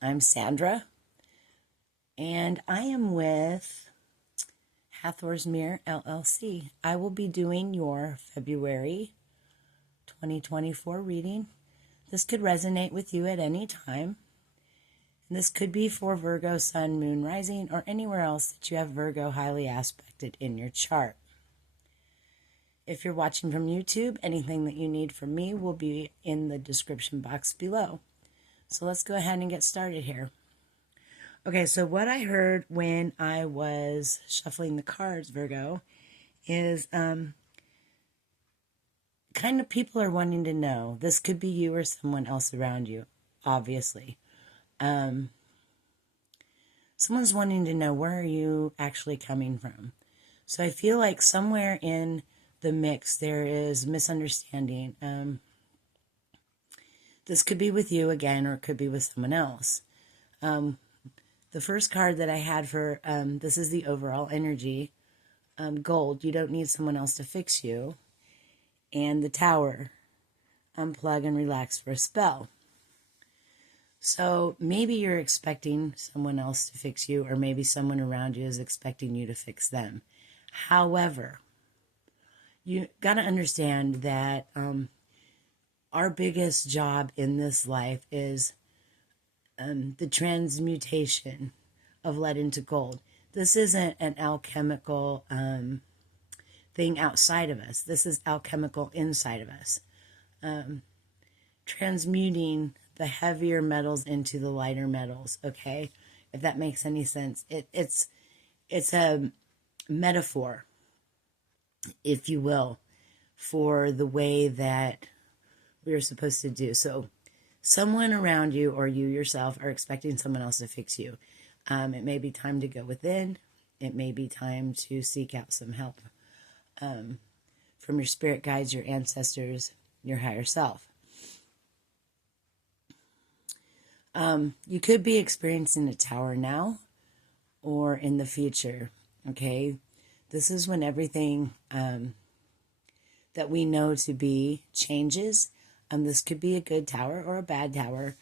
I'm Sandra, and I am with HatHors Mirror LLC. I will be doing your February 2024 reading. This could resonate with you at any time. And this could be for Virgo, Sun, Moon, Rising, or anywhere else that you have Virgo highly aspected in your chart. If you're watching from YouTube, anything that you need from me will be in the description box below. So let's go ahead and get started here. Okay, so what I heard when I was shuffling the cards, Virgo, is kind of people are wanting to know. This could be you or someone else around you, obviously. Someone's wanting to know, where are you actually coming from? So I feel like somewhere in the mix there is misunderstanding. This could be with you again, or it could be with someone else. The first card that I had for this is the overall energy. Gold, you don't need someone else to fix you. And the Tower, unplug and relax for a spell. So maybe you're expecting someone else to fix you, or maybe someone around you is expecting you to fix them. However, you got to understand that our biggest job in this life is the transmutation of lead into gold. This isn't an alchemical thing outside of us. This is alchemical inside of us. Transmuting the heavier metals into the lighter metals, okay? If that makes any sense. It's a metaphor, if you will, for the way that we're supposed to do. So someone around you or you yourself are expecting someone else to fix you. It may be time to go within. It may be time to seek out some help from your spirit guides, your ancestors, your higher self. You could be experiencing a tower now or in the future, okay? This is when everything that we know to be changes. This could be a good tower or a bad tower.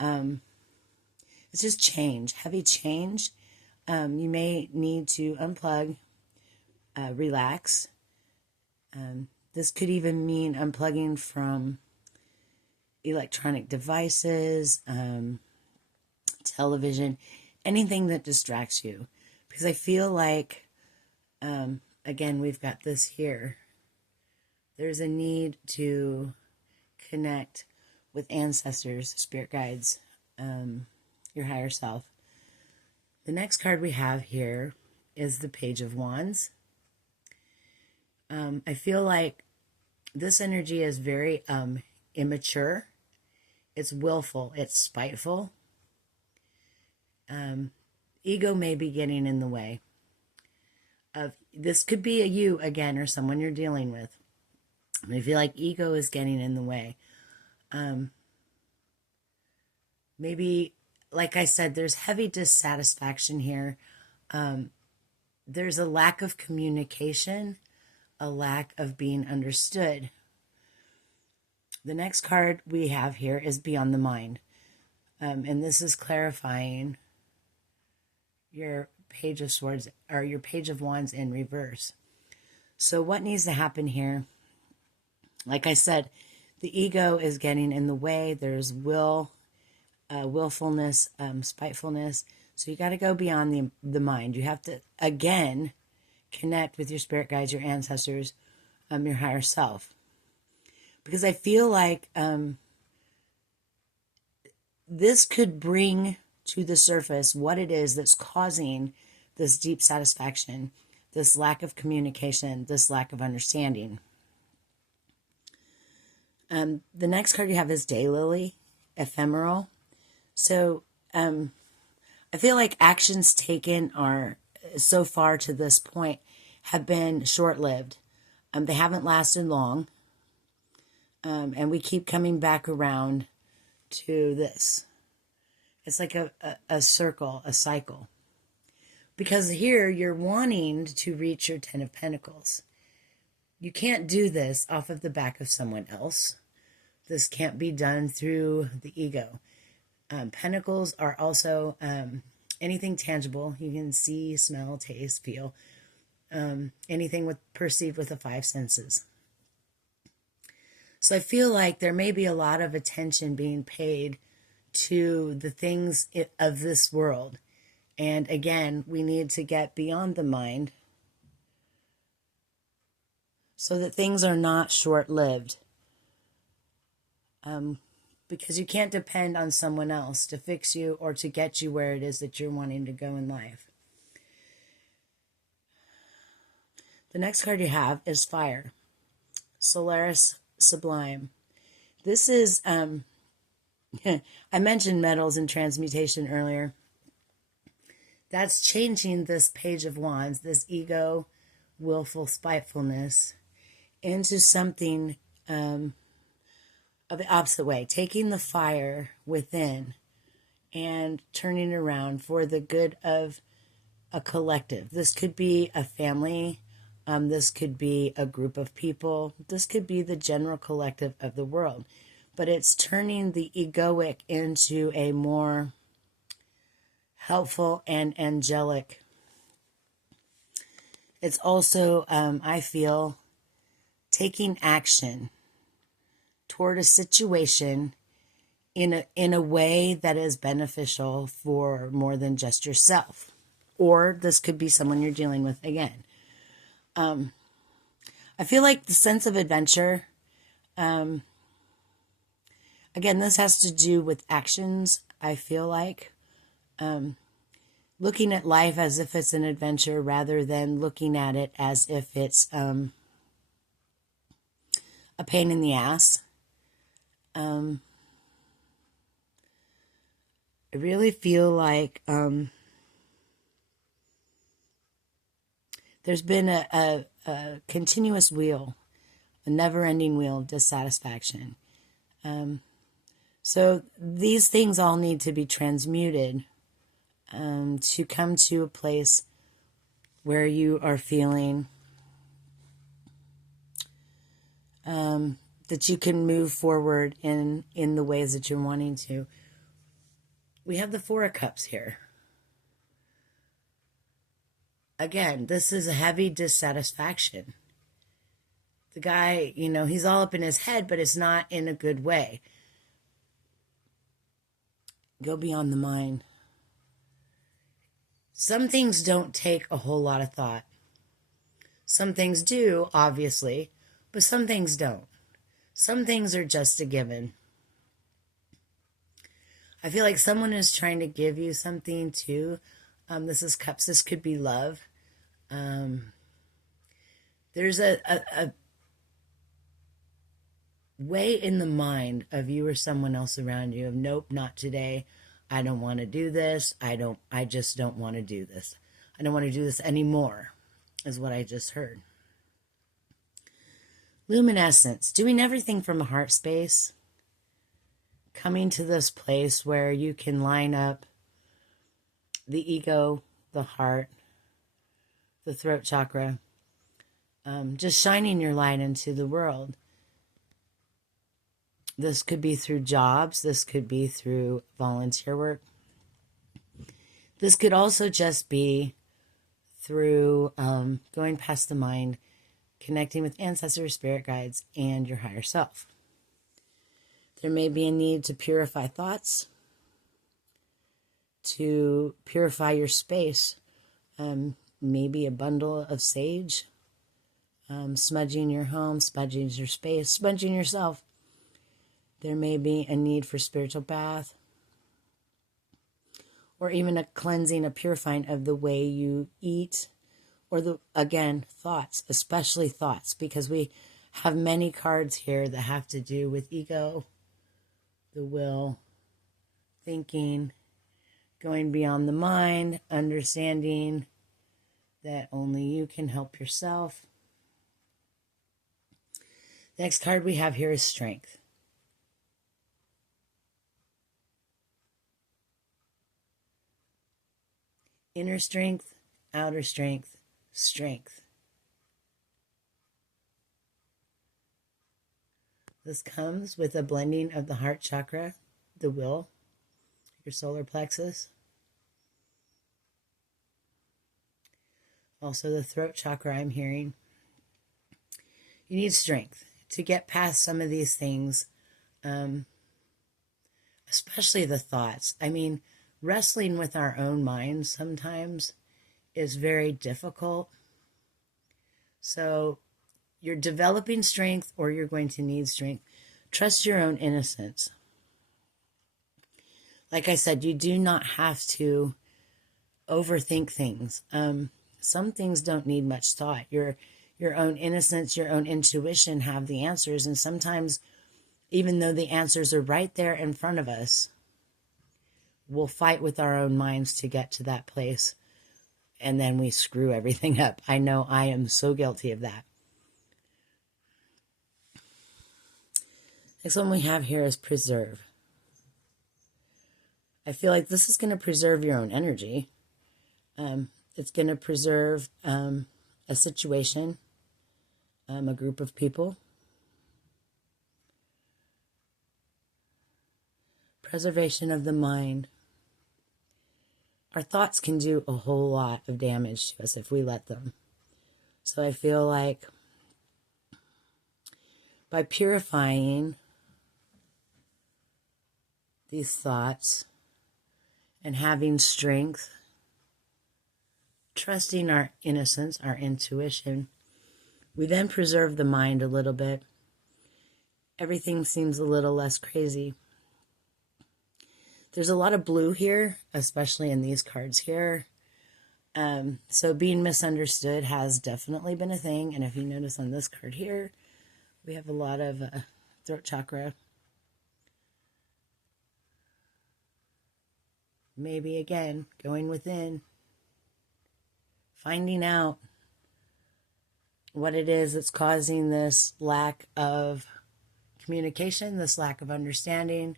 It's just change, heavy change. You may need to unplug, relax. This could even mean unplugging from electronic devices, television, anything that distracts you. Because I feel like, again, we've got this here. There's a need to connect with ancestors, spirit guides, your higher self. The next card we have here is the Page of Wands. I feel like this energy is very immature. It's willful. It's spiteful. Ego may be getting in the way. This could be a you again, or someone you're dealing with. I feel like ego is getting in the way. Maybe, like I said, there's heavy dissatisfaction here. There's a lack of communication, a lack of being understood. The next card we have here is Beyond the Mind. And this is clarifying your Page of Swords, or your Page of Wands in reverse. So what needs to happen here? Like I said, the ego is getting in the way. There's willfulness, spitefulness. So you got to go beyond the mind. You have to, again, connect with your spirit guides, your ancestors, your higher self. Because I feel like this could bring to the surface what it is that's causing this deep satisfaction, this lack of communication, this lack of understanding. The next card you have is Daylily, ephemeral. So I feel like actions taken are so far to this point have been short-lived. They haven't lasted long. And we keep coming back around to this. It's like a circle, a cycle. Because here you're wanting to reach your 10 of Pentacles. You can't do this off of the back of someone else. This can't be done through the ego. Pentacles are also anything tangible. You can see, smell, taste, feel. Anything perceived with the five senses. So I feel like there may be a lot of attention being paid to the things of this world. And again, we need to get beyond the mind so that things are not short-lived. Because you can't depend on someone else to fix you or to get you where it is that you're wanting to go in life. The next card you have is Fire. Solaris Sublime. This is, I mentioned metals and transmutation earlier. That's changing this Page of Wands, this ego, willful spitefulness, into something of the opposite way. Taking the fire within and turning it around for the good of a collective. This could be a family. This could be a group of people. This could be the general collective of the world. But it's turning the egoic into a more helpful and angelic. It's also, I feel, taking action toward a situation in a way that is beneficial for more than just yourself. Or this could be someone you're dealing with again. I feel like the sense of adventure, again, this has to do with actions, I feel like. Looking at life as if it's an adventure rather than looking at it as if it's a pain in the ass. I really feel like there's been a continuous wheel, a never-ending wheel of dissatisfaction. So these things all need to be transmuted to come to a place where you are feeling that you can move forward in the ways that you're wanting to. We have the Four of Cups here. Again, this is a heavy dissatisfaction. The guy, he's all up in his head, but it's not in a good way. Go beyond the mind. Some things don't take a whole lot of thought. Some things do, obviously, but some things don't. Some things are just a given. I feel like someone is trying to give you something too. This is Cups. This could be love. There's a way in the mind of you or someone else around you of, nope, not today. I don't want to do this. I just don't want to do this. I don't want to do this anymore, is what I just heard. Luminescence, doing everything from a heart space. Coming to this place where you can line up the ego, the heart, the throat chakra, just shining your light into the world. This could be through jobs. This could be through volunteer work. This could also just be through going past the mind, connecting with ancestors, spirit guides, and your higher self. There may be a need to purify thoughts, to purify your space. Maybe a bundle of sage, smudging your home, smudging your space, smudging yourself. There may be a need for spiritual bath, or even a cleansing, a purifying of the way you eat, or thoughts, especially thoughts, because we have many cards here that have to do with ego, the will, thinking, going beyond the mind, understanding that only you can help yourself. The next card we have here is Strength. Inner strength, outer strength, strength. This comes with a blending of the heart chakra, the will, your solar plexus. Also the throat chakra I'm hearing. You need strength to get past some of these things, especially the thoughts. I mean, wrestling with our own minds sometimes is very difficult. So you're developing strength, or you're going to need strength. Trust your own innocence. Like I said, you do not have to overthink things. Some things don't need much thought. Your own innocence, your own intuition have the answers. And sometimes, even though the answers are right there in front of us, we'll fight with our own minds to get to that place. And then we screw everything up. I know I am so guilty of that. Next one we have here is preserve. I feel like this is going to preserve your own energy. It's going to preserve a situation, a group of people. Preservation of the mind. Our thoughts can do a whole lot of damage to us if we let them. So I feel like by purifying these thoughts and having strength, trusting our innocence, our intuition, we then preserve the mind a little bit. Everything seems a little less crazy. There's a lot of blue here, especially in these cards here. So being misunderstood has definitely been a thing. And if you notice on this card here, we have a lot of throat chakra. Maybe again, going within, finding out what it is that's causing this lack of communication, this lack of understanding,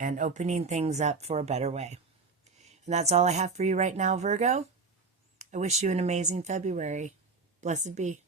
and opening things up for a better way. And that's all I have for you right now, Virgo. I wish you an amazing February. Blessed be.